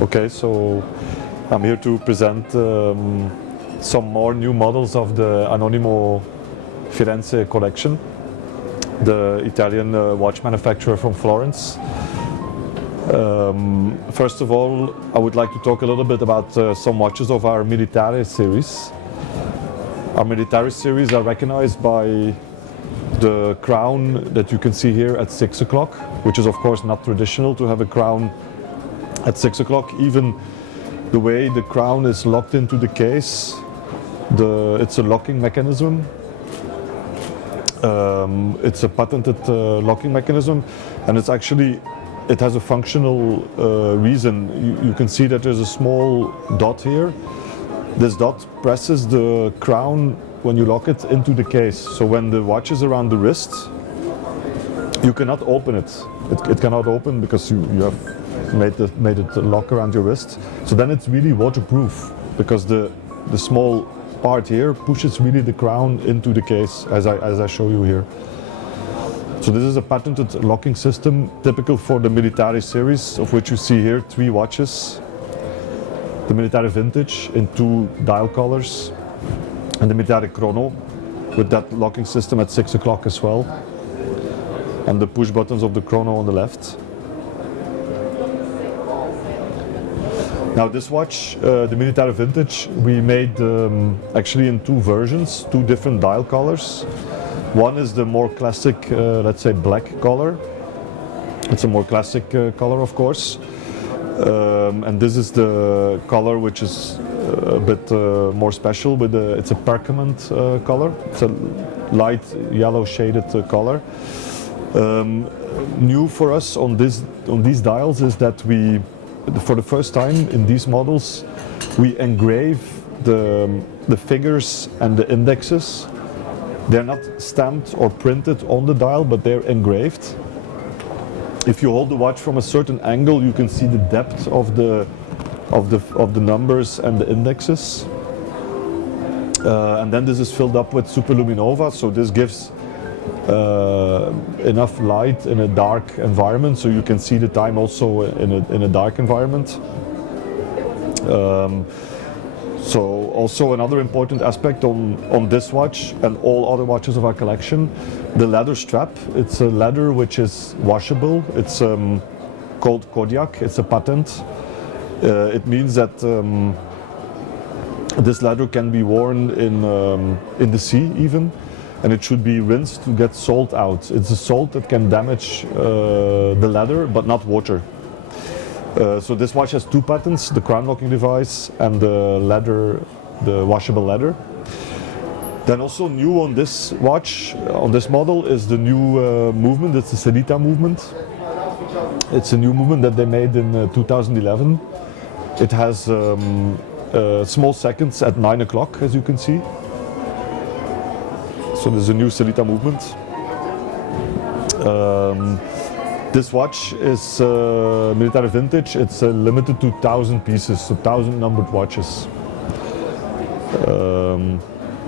Okay, so I'm here to present some more new models of the Anonimo Firenze collection, the Italian watch manufacturer from Florence. First of all, I would like to talk a little bit about some watches of our Militare series. Our Militare series are recognized by the crown that you can see here at 6 o'clock, which is of course not traditional to have a crown at 6 o'clock. Even the way the crown is locked into the case, it's a locking mechanism. It's a patented locking mechanism, and it has a functional reason. You can see that there's a small dot here. This dot presses the crown when you lock it into the case. So when the watch is around the wrist, you cannot open it. It cannot open because you have made it lock around your wrist. So then it's really waterproof because the small part here pushes really the crown into the case, as I show you here. So this is a patented locking system typical for the Militare series, of which you see here 3 watches. The Militare Vintage in 2 dial colors, and the Militare Chrono with that locking system at 6 o'clock as well, and the push buttons of the Chrono on the left. Now this watch, the Militare Vintage, we made actually in 2 versions, 2 different dial colors. One is the more classic, let's say, black color. It's a more classic color, of course. And this is the color which is a bit more special. It's a percament color. It's a light yellow shaded color. New for us on these dials is that for the first time in these models, we engrave the figures and the indexes. They're not stamped or printed on the dial, but they're engraved. If you hold the watch from a certain angle, you can see the depth of the numbers and the indexes. And then this is filled up with superluminova, so this gives enough light in a dark environment, so you can see the time also in a dark environment. So also another important aspect on this watch and all other watches of our collection, the leather strap. It's a leather which is washable. It's called Kodiak. It's a patent. It means that this leather can be worn in the sea even, and it should be rinsed to get salt out. It's a salt that can damage the leather, but not water. So this watch has 2 patents, the crown locking device and the washable leather. Then also new on this watch, on this model, is the new movement. It's the Celita movement. It's a new movement that they made in 2011. It has small seconds at 9 o'clock, as you can see. So there's a new Celita movement. This watch is Militare Vintage. It's limited to 1,000 pieces, so 1,000 numbered watches.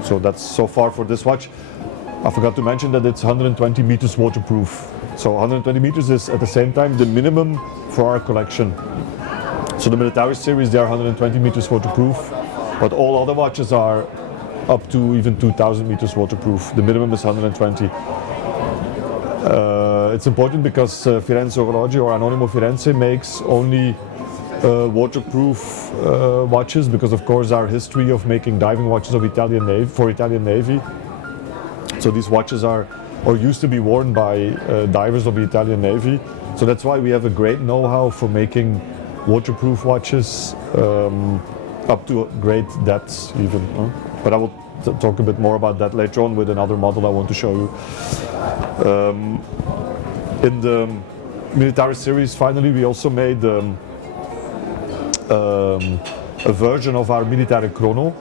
So that's so far for this watch. I forgot to mention that it's 120 meters waterproof. So 120 meters is at the same time the minimum for our collection. So the Militare series, they are 120 meters waterproof, but all other watches are up to even 2,000 meters waterproof. The minimum is 120. It's important because Firenze Orologi or Anonimo Firenze makes only waterproof watches, because of course our history of making diving watches of for Italian Navy. So these watches are or used to be worn by divers of the Italian Navy. So that's why we have a great know-how for making waterproof watches up to great depths even. But I will talk a bit more about that later on with another model I want to show you. In the Militare series, finally, we also made a version of our Militare Chrono.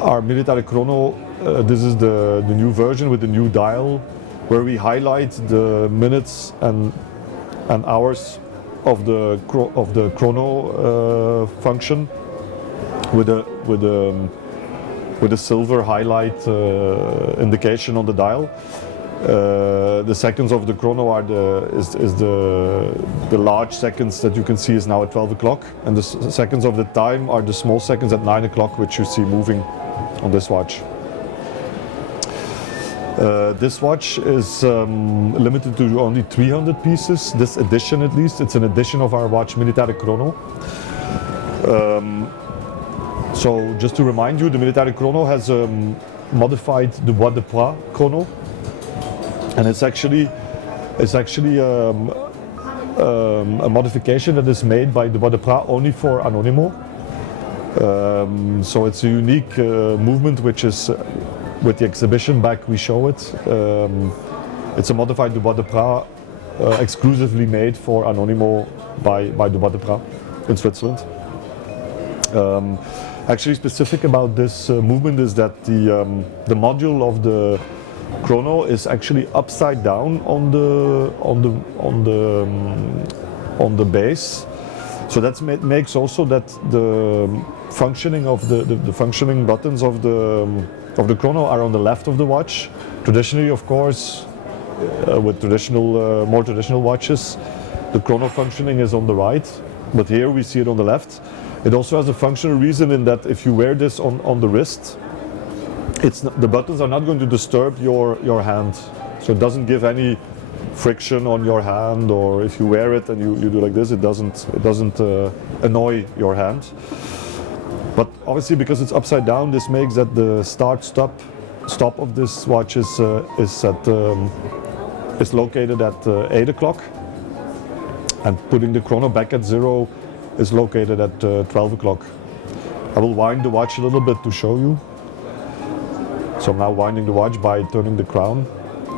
Our Militare Chrono, this is the new version with the new dial, where we highlight the minutes and hours of the chrono function with a silver highlight indication on the dial. The seconds of the chrono are the large seconds that you can see is now at 12 o'clock, and the seconds of the time are the small seconds at 9 o'clock, which you see moving on this watch. This watch is limited to only 300 pieces, this edition at least. It's an edition of our watch Militare Chrono. So just to remind you, the Militare Chrono has modified the Bois de Pras chrono, and it's actually a modification that is made by the Bois de Pras only for Anonimo. So it's a unique movement, which is with the exhibition back we show it. It's a modified du Bois de Pras exclusively made for Anonimo by du Bois de Pras in Switzerland. Actually specific about this movement is that the module of the chrono is actually upside down on the base. So that makes also that the functioning of the functioning buttons of the chrono are on the left of the watch. Traditionally, of course, with more traditional watches, the chrono functioning is on the right, but here we see it on the left. It also has a functional reason in that if you wear this on the wrist, the buttons are not going to disturb your hand, so it doesn't give any friction on your hand, or if you wear it and you do like this, it doesn't annoy your hand. But obviously, because it's upside down, this makes that the stop of this watch is located at 8 o'clock, and putting the chrono back at 0 is located at 12 o'clock. I will wind the watch a little bit to show you. So I'm now winding the watch by turning the crown,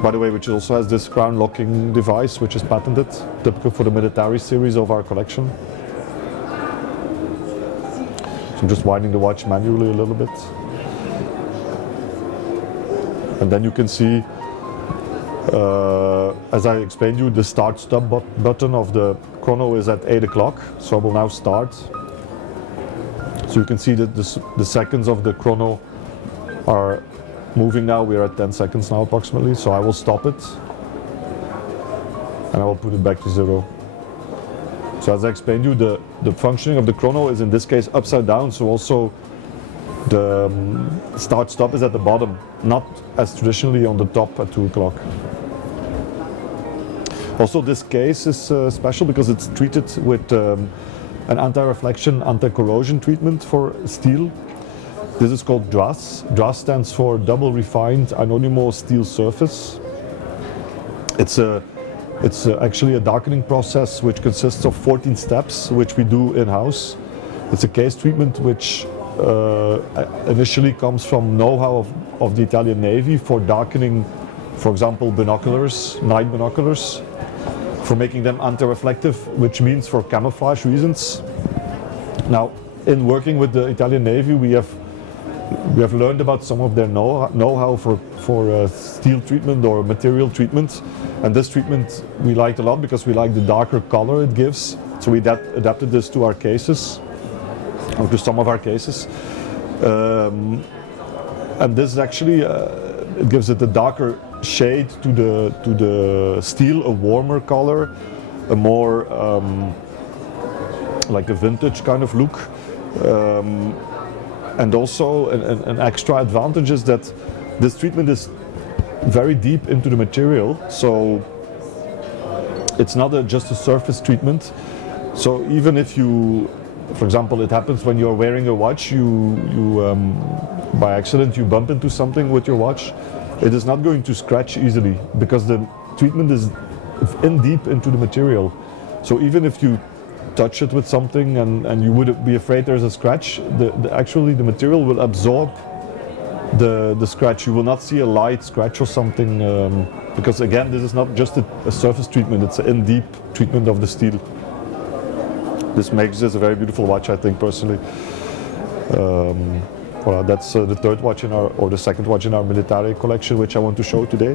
by the way, which also has this crown locking device, which is patented, typical for the Militari series of our collection. So I'm just winding the watch manually a little bit. And then you can see, as I explained you, the start-stop button of the chrono is at 8 o'clock. So I will now start. So you can see that the seconds of the chrono are moving now. We are at 10 seconds now approximately. So I will stop it and I will put it back to 0. So as I explained you, the functioning of the chrono is in this case upside down. So also the start-stop is at the bottom, not as traditionally on the top at 2 o'clock. Also, this case is special because it's treated with an anti-reflection, anti-corrosion treatment for steel. This is called DRAS. DRAS stands for Double Refined Anonimo Steel Surface. It's actually a darkening process which consists of 14 steps, which we do in-house. It's a case treatment which initially comes from know-how of the Italian Navy for darkening, for example, binoculars, night binoculars, for making them anti-reflective, which means for camouflage reasons. Now, in working with the Italian Navy, we have learned about some of their know-how for steel treatment or material treatment, and this treatment we liked a lot because we like the darker color it gives. So we adapted this to our cases, or to some of our cases, and this actually it gives it a darker shade to the steel, a warmer color, a more like a vintage kind of look. And also an extra advantage is that this treatment is very deep into the material, so it's not just a surface treatment. So even if you, for example, it happens when you're wearing a watch, you by accident you bump into something with your watch, it is not going to scratch easily because the treatment is in deep into the material. So even if you touch it with something and you would be afraid there's a scratch, actually the material will absorb the scratch. You will not see a light scratch or something, because again, this is not just a surface treatment, it's an in-deep treatment of the steel. This makes this a very beautiful watch, I think, personally. Well, that's the third watch in the second watch in our Militare collection, which I want to show today.